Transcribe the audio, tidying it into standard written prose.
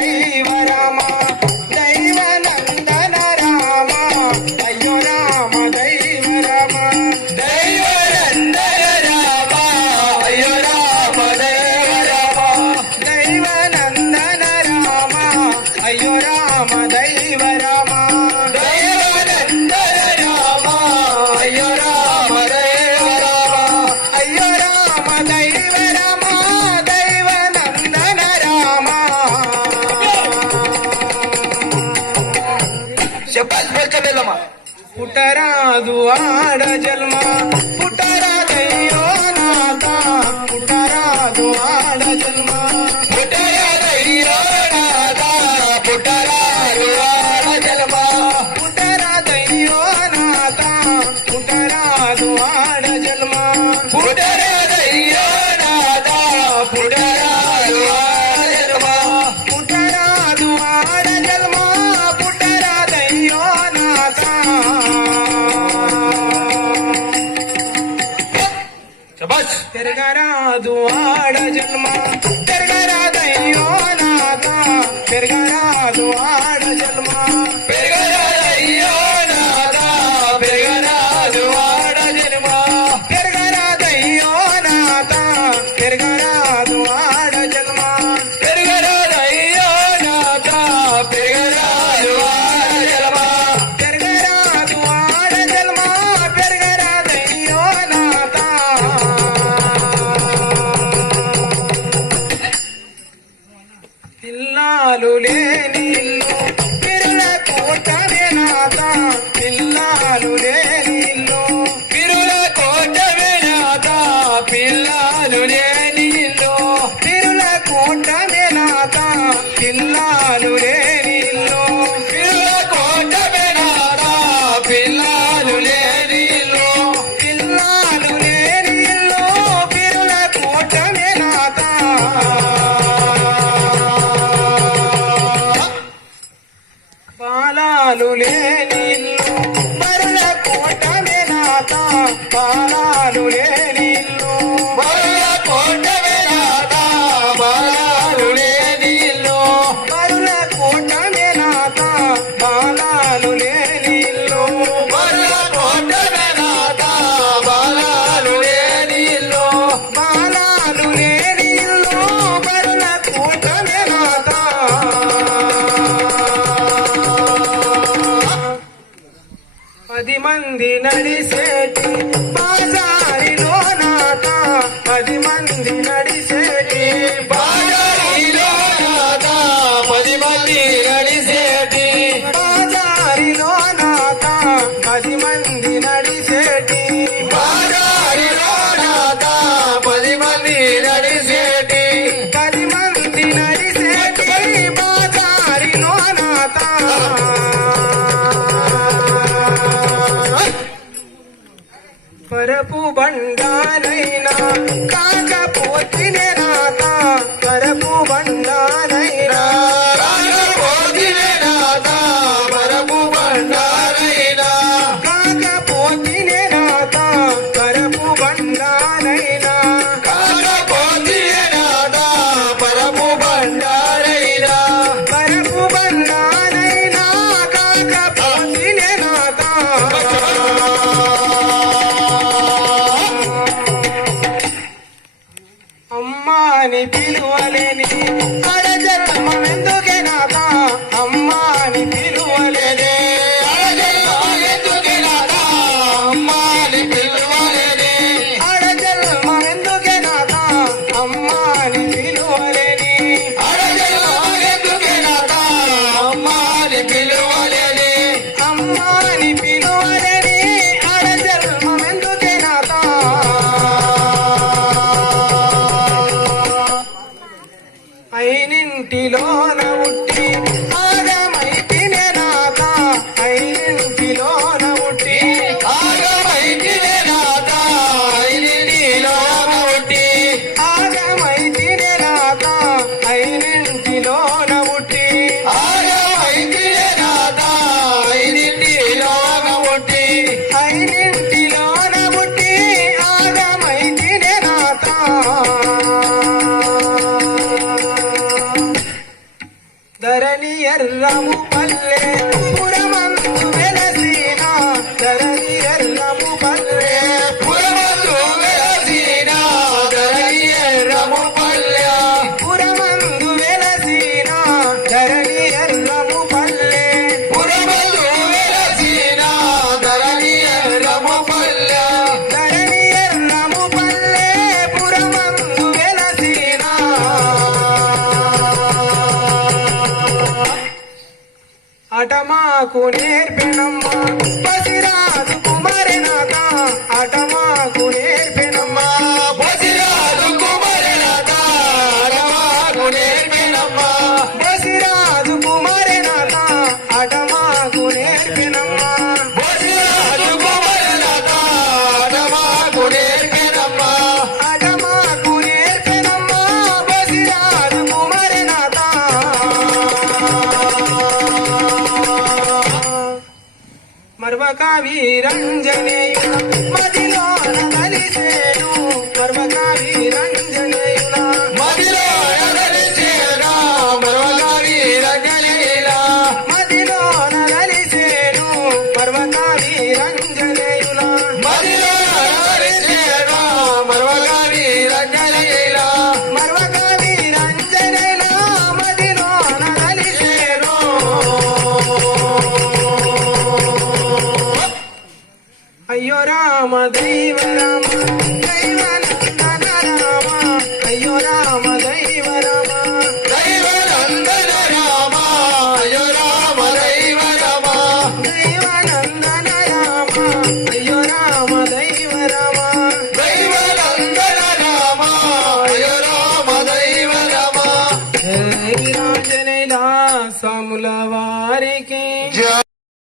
దైవ రామ దైవ నందన రామ అయ్యో రామ దైవ రామ దైవ నందన రామ అయ్యో రామ దైవ రామ దైవ నందన రామ అయ్యో రామ దైవ రామ దైవ నందన రామ అయ్యో రామ దైవ రామ అయ్యో రామ దైవ రామ దైవ నందన రామ శబ్బాస్ బల్చబెల్లమ్మ పుట్టరాదు ఆడ జన్మ పుట్టరాదయ్యో నాథ పుట్టరాదు ఆడ జన్మ పుట్టరాదయ్యో నాథ పుట్టరాదు ఆడ జన్మ పుట్టరాదయ్యో నాథ పుట్టరాదు ఆడ జన్మ పుట్టరాదయ్యో నాథ పుట్టరాదు ఆడ జన్మ పుట్టరాదు ఆడ జన్మ పుట్టరాదయ్యో నాథ శబాష్ తిరగరాదు ఆడ జన్మ తిరగరాదయ్యో నాథ తిరగరాదు ఆడ జన్మ తిరగరాదయ్యో నాథ తిరగరాదు ఆడ జన్మ తిరగరాదయ్యో నాథ తిరగరాదు ఆడ జన్మ తిరగరాదయ్యో నాథ తిరగరాదు ఆడ జన్మ తిరగరాదు ఆడ జన్మ తిరగరాదయ్యో నాథ పిల్లాలు లేని ఇల్లు పిరుల కోటమే నాథ పిల్లాలు లేని ఇల్లు పిరుల కోటమే నాథ పిల్లాలు లేని ఇల్లు పిరుల కోటమే నాథ పిల్లాలు లేని ఇల్లు పిరుల కోటమే నాథ పిల్లాలు లేని ఇల్లు పిల్లాలు లేని ఇల్లు పిరుల కోటమే నాథ పాలాలు లేని ఇల్లు బరుల కోటమే నాథ పాలాలు లేని ఇల్లు బరుల కోటమే నాథ బాలాలు లేని ఇల్లు బరుల కోటమే నాథ బాలాలు లేని ఇల్లు బరుల కోటమే నాథ బాలాలు లేని ఇల్లు బాలాలు లేని ఇల్లు బరుల కోటమే నాథ 10 మంది నడిసేటి బాజారిలో నాథ 10 మంది నడిసేటి బాజారిలో నాథ 10 మంది నడిసేటి బాజారిలో నాథ 10 మంది నడిసేటి బాజారిలో నాథ 10 మంది నడిసేటి 10 మంది నడిసేటి బాజారిలో నాథ పరపు బండానైనా కాకపోతినే నాథ పరపు బండానైనా కాకపోతినే నాథ పరపు బండానైనా కాకపోతినే నాథ పరపు బండానైనా కాకపోతినే నాథ పరపు బండానైనా పరపు బండానైనా కాకపోతినే నాథ అమ్మాని పిలువలేని అడజన్మమెందుకే నాథ అమ్మాని పిలువలేని అడజన్మమెందుకే నాథ అమ్మాని పిలువలేని అడజన్మమెందుకే నాథ అమ్మాని పిలువలేని అడజన్మమెందుకే నాథ అమ్మాని పిలువలేని అమ్మాని పిలువలేని అడజన్మమెందుకే నాథ అయినింటిలోన ఉట్టి ఆగమైతినే నాథ అయినింటిలోన ఉట్టి ఆగమైతినే నాథ అయినింటిలోన ఉట్టి ఆగమైతినే నాథ అయినింటిలోన ఉట్టి ఆగమైతినే నాథ అయినింటిలోన ఉట్టి అయినింటిలోన ఉట్టి ఆగమైతినే నాథ ధరణి ఎర్రము పల్లె పురమందు వెలసిన ధరణి ఎర్రము పల్లె పురమందు వెలసిన ధరణి ఎర్రము పల్లె పురమందు వెలసిన ధరణి ఎర్రము పల్లె పురమందు వెలసిన ధరణి ఎర్రము పల్లె ధరణి ఎర్రము పల్లె పురమందు వెలసిన అటమాకు నేర్పెనమ్మా పసిరాజు కుమారనాథ అటమాకు నేర్పెనమ్మా బసిరాజు కుమారనాథ అటమాకు నేర్పెనమ్మా పసిరాజు కుమారనాథ అటమాకు నేర్పెనమ్మా బసిరాజు కుమారనాథ అటమాకు నేర్పెనమ్మా అటమాకు నేర్పెనమ్మా పసిరాజు కుమారనాథ మర్వక వీరంజనేయుల మదిలోన కలిసేను మర్వక వీరంజనేయుల మదిలో నగలిచేనా మరవగారి రంగలీలా మదిలోన కలిసేను మర్వక వీరంజనేయుల మదిలో నగలిచేనా మరవగారి రంగలీలా మర్వక వీరంజనేయుల మదిలోన కలిసేను అయ్యో రామ దైవ రామ దైవనందన రామ అయ్యో రామ దైవ రామ దైవనందన రామ అయ్యో రామ దైవ రామ దైవనందన రామ అయ్యో రామ దైవ రామ దైవనందన రామ అయ్యో రామ దైవ రామ జై రాజనేల స్వాముల వారికి జయ